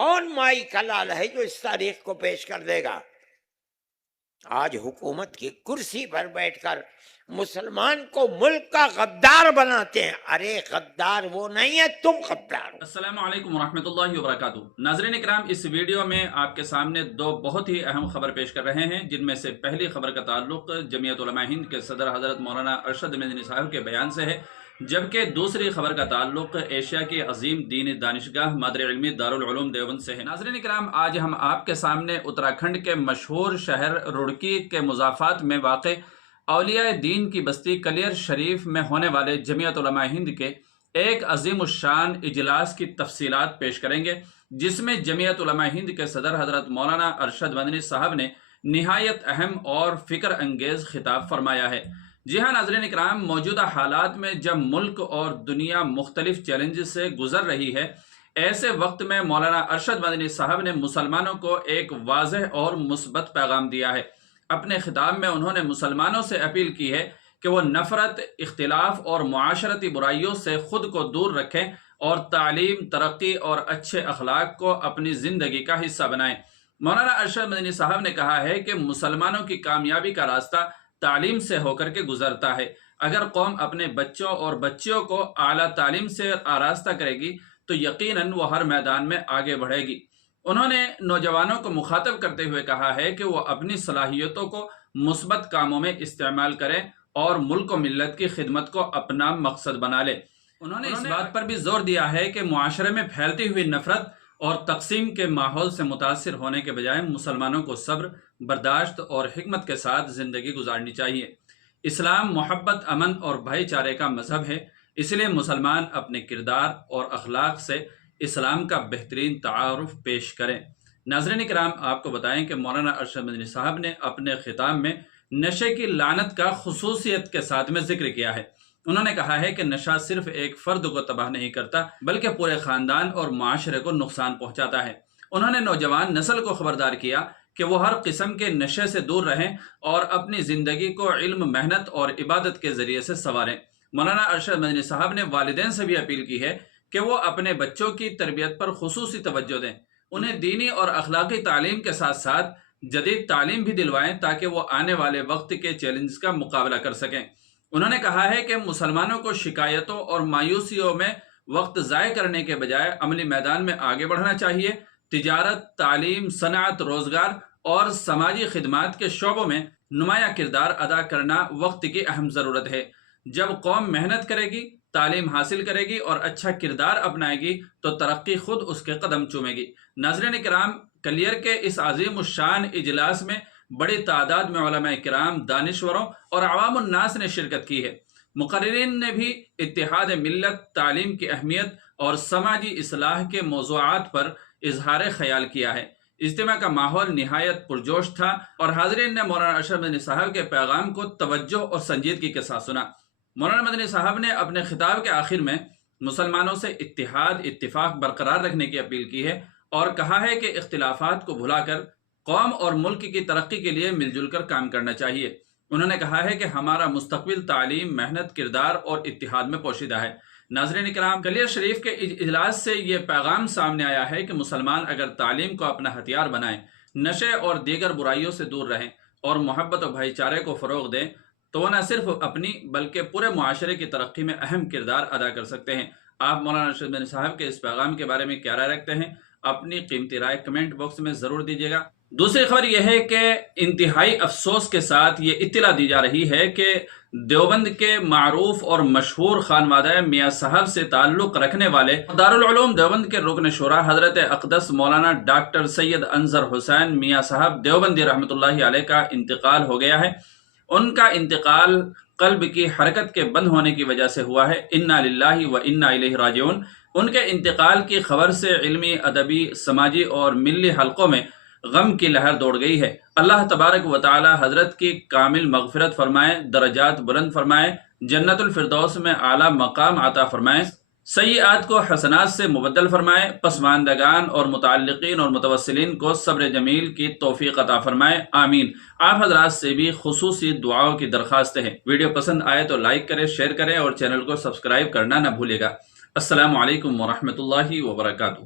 کون مائی کا لال ہے جو اس تاریخ کو پیش کر دے گا؟ آج حکومت کی کرسی پر بیٹھ کر مسلمان کو ملک کا غدار بناتے ہیں. ارے غدار وہ نہیں ہے، تم غدار ہو. السلام علیکم ورحمۃ اللہ وبرکاتہ. ناظرین اکرام، اس ویڈیو میں آپ کے سامنے دو بہت ہی اہم خبر پیش کر رہے ہیں، جن میں سے پہلی خبر کا تعلق جمعیت علماء ہند کے صدر حضرت مولانا ارشد مدنی صاحب کے بیان سے ہے، جبکہ دوسری خبر کا تعلق ایشیا کی عظیم دینی دانشگاہ مادر علمی دارالعلوم دیوبند سے ہے. ناظرین اکرام، آج ہم آپ کے سامنے اتراکھنڈ کے مشہور شہر روڑکی کے مضافات میں واقع اولیاء دین کی بستی کلیر شریف میں ہونے والے جمعیت علماء ہند کے ایک عظیم الشان اجلاس کی تفصیلات پیش کریں گے، جس میں جمعیت علماء ہند کے صدر حضرت مولانا ارشد مدنی صاحب نے نہایت اہم اور فکر انگیز خطاب فرمایا ہے. جی ہاں ناظرین اکرام، موجودہ حالات میں جب ملک اور دنیا مختلف چیلنج سے گزر رہی ہے، ایسے وقت میں مولانا ارشد مدنی صاحب نے مسلمانوں کو ایک واضح اور مثبت پیغام دیا ہے. اپنے خطاب میں انہوں نے مسلمانوں سے اپیل کی ہے کہ وہ نفرت، اختلاف اور معاشرتی برائیوں سے خود کو دور رکھیں اور تعلیم، ترقی اور اچھے اخلاق کو اپنی زندگی کا حصہ بنائیں. مولانا ارشد مدنی صاحب نے کہا ہے کہ مسلمانوں کی کامیابی کا راستہ تعلیم سے ہو کر کے گزرتا ہے. اگر قوم اپنے بچوں اور بچیوں کو اعلیٰ تعلیم سے آراستہ کرے گی تو یقیناً وہ ہر میدان میں آگے بڑھے گی. انہوں نے نوجوانوں کو مخاطب کرتے ہوئے کہا ہے کہ وہ اپنی صلاحیتوں کو مثبت کاموں میں استعمال کریں اور ملک و ملت کی خدمت کو اپنا مقصد بنا لے. انہوں نے اس بات پر بھی زور دیا ہے کہ معاشرے میں پھیلتی ہوئی نفرت اور تقسیم کے ماحول سے متاثر ہونے کے بجائے مسلمانوں کو صبر، برداشت اور حکمت کے ساتھ زندگی گزارنی چاہیے. اسلام محبت، امن اور بھائی چارے کا مذہب ہے، اس لیے مسلمان اپنے کردار اور اخلاق سے اسلام کا بہترین تعارف پیش کریں. ناظرین کرام، آپ کو بتائیں کہ مولانا ارشد مدنی صاحب نے اپنے خطاب میں نشے کی لعنت کا خصوصیت کے ساتھ میں ذکر کیا ہے. انہوں نے کہا ہے کہ نشہ صرف ایک فرد کو تباہ نہیں کرتا بلکہ پورے خاندان اور معاشرے کو نقصان پہنچاتا ہے. انہوں نے نوجوان نسل کو خبردار کیا کہ وہ ہر قسم کے نشے سے دور رہیں اور اپنی زندگی کو علم، محنت اور عبادت کے ذریعے سے سنواریں. مولانا ارشد مدنی صاحب نے والدین سے بھی اپیل کی ہے کہ وہ اپنے بچوں کی تربیت پر خصوصی توجہ دیں، انہیں دینی اور اخلاقی تعلیم کے ساتھ ساتھ جدید تعلیم بھی دلوائیں تاکہ وہ آنے والے وقت کے چیلنج کا مقابلہ کر سکیں. انہوں نے کہا ہے کہ مسلمانوں کو شکایتوں اور مایوسیوں میں وقت ضائع کرنے کے بجائے عملی میدان میں آگے بڑھنا چاہیے. تجارت، تعلیم، صنعت، روزگار اور سماجی خدمات کے شعبوں میں نمایاں کردار ادا کرنا وقت کی اہم ضرورت ہے. جب قوم محنت کرے گی، تعلیم حاصل کرے گی اور اچھا کردار اپنائے گی تو ترقی خود اس کے قدم چومے گی. ناظرین کرام، کلیر کے اس عظیم الشان اجلاس میں بڑی تعداد میں علماء کرام، دانشوروں اور عوام الناس نے شرکت کی ہے. مقررین نے بھی اتحاد ملت، تعلیم کی اہمیت اور سماجی اصلاح کے موضوعات پر اظہار خیال کیا ہے. اجتماع کا ماحول نہایت پرجوش تھا اور حاضرین نے مولانا ارشد مدنی صاحب کے پیغام کو توجہ اور سنجیدگی کے ساتھ سنا. مولانا مدنی صاحب نے اپنے خطاب کے آخر میں مسلمانوں سے اتحاد، اتفاق برقرار رکھنے کی اپیل کی ہے اور کہا ہے کہ اختلافات کو بھلا کر قوم اور ملک کی ترقی کے لیے مل جل کر کام کرنا چاہیے. انہوں نے کہا ہے کہ ہمارا مستقبل تعلیم، محنت، کردار اور اتحاد میں پوشیدہ ہے. ناظرین کرام، کلیر شریف کے اجلاس سے یہ پیغام سامنے آیا ہے کہ مسلمان اگر تعلیم کو اپنا ہتھیار بنائیں، نشے اور دیگر برائیوں سے دور رہیں اور محبت و بھائی چارے کو فروغ دیں تو وہ نہ صرف اپنی بلکہ پورے معاشرے کی ترقی میں اہم کردار ادا کر سکتے ہیں. آپ مولانا ارشد مدنی صاحب کے اس پیغام کے بارے میں کیا رائے رکھتے ہیں؟ اپنی قیمتی رائے کمنٹ باکس میں ضرور دیجیے گا. دوسری خبر یہ ہے کہ انتہائی افسوس کے ساتھ یہ اطلاع دی جا رہی ہے کہ دیوبند کے معروف اور مشہور خانوادہ میاں صاحب سے تعلق رکھنے والے دارالعلوم دیوبند کے رکن شورا حضرت اقدس مولانا ڈاکٹر سید انظر حسین میاں صاحب دیوبندی رحمۃ اللہ علیہ کا انتقال ہو گیا ہے. ان کا انتقال قلب کی حرکت کے بند ہونے کی وجہ سے ہوا ہے. انا للہ و انا الیہ راجعون. ان کے انتقال کی خبر سے علمی، ادبی، سماجی اور ملی حلقوں میں غم کی لہر دوڑ گئی ہے. اللہ تبارک و تعالی حضرت کی کامل مغفرت فرمائے، درجات بلند فرمائے، جنت الفردوس میں اعلیٰ مقام عطا فرمائے، سیئات کو حسنات سے مبدل فرمائے، پسماندگان اور متعلقین اور متوسلین کو صبر جمیل کی توفیق عطا فرمائے، آمین. آپ حضرات سے بھی خصوصی دعاؤں کی درخواست ہے. ویڈیو پسند آئے تو لائک کریں، شیئر کریں اور چینل کو سبسکرائب کرنا نہ بھولے گا. السلام علیکم ورحمۃ اللہ وبرکاتہ.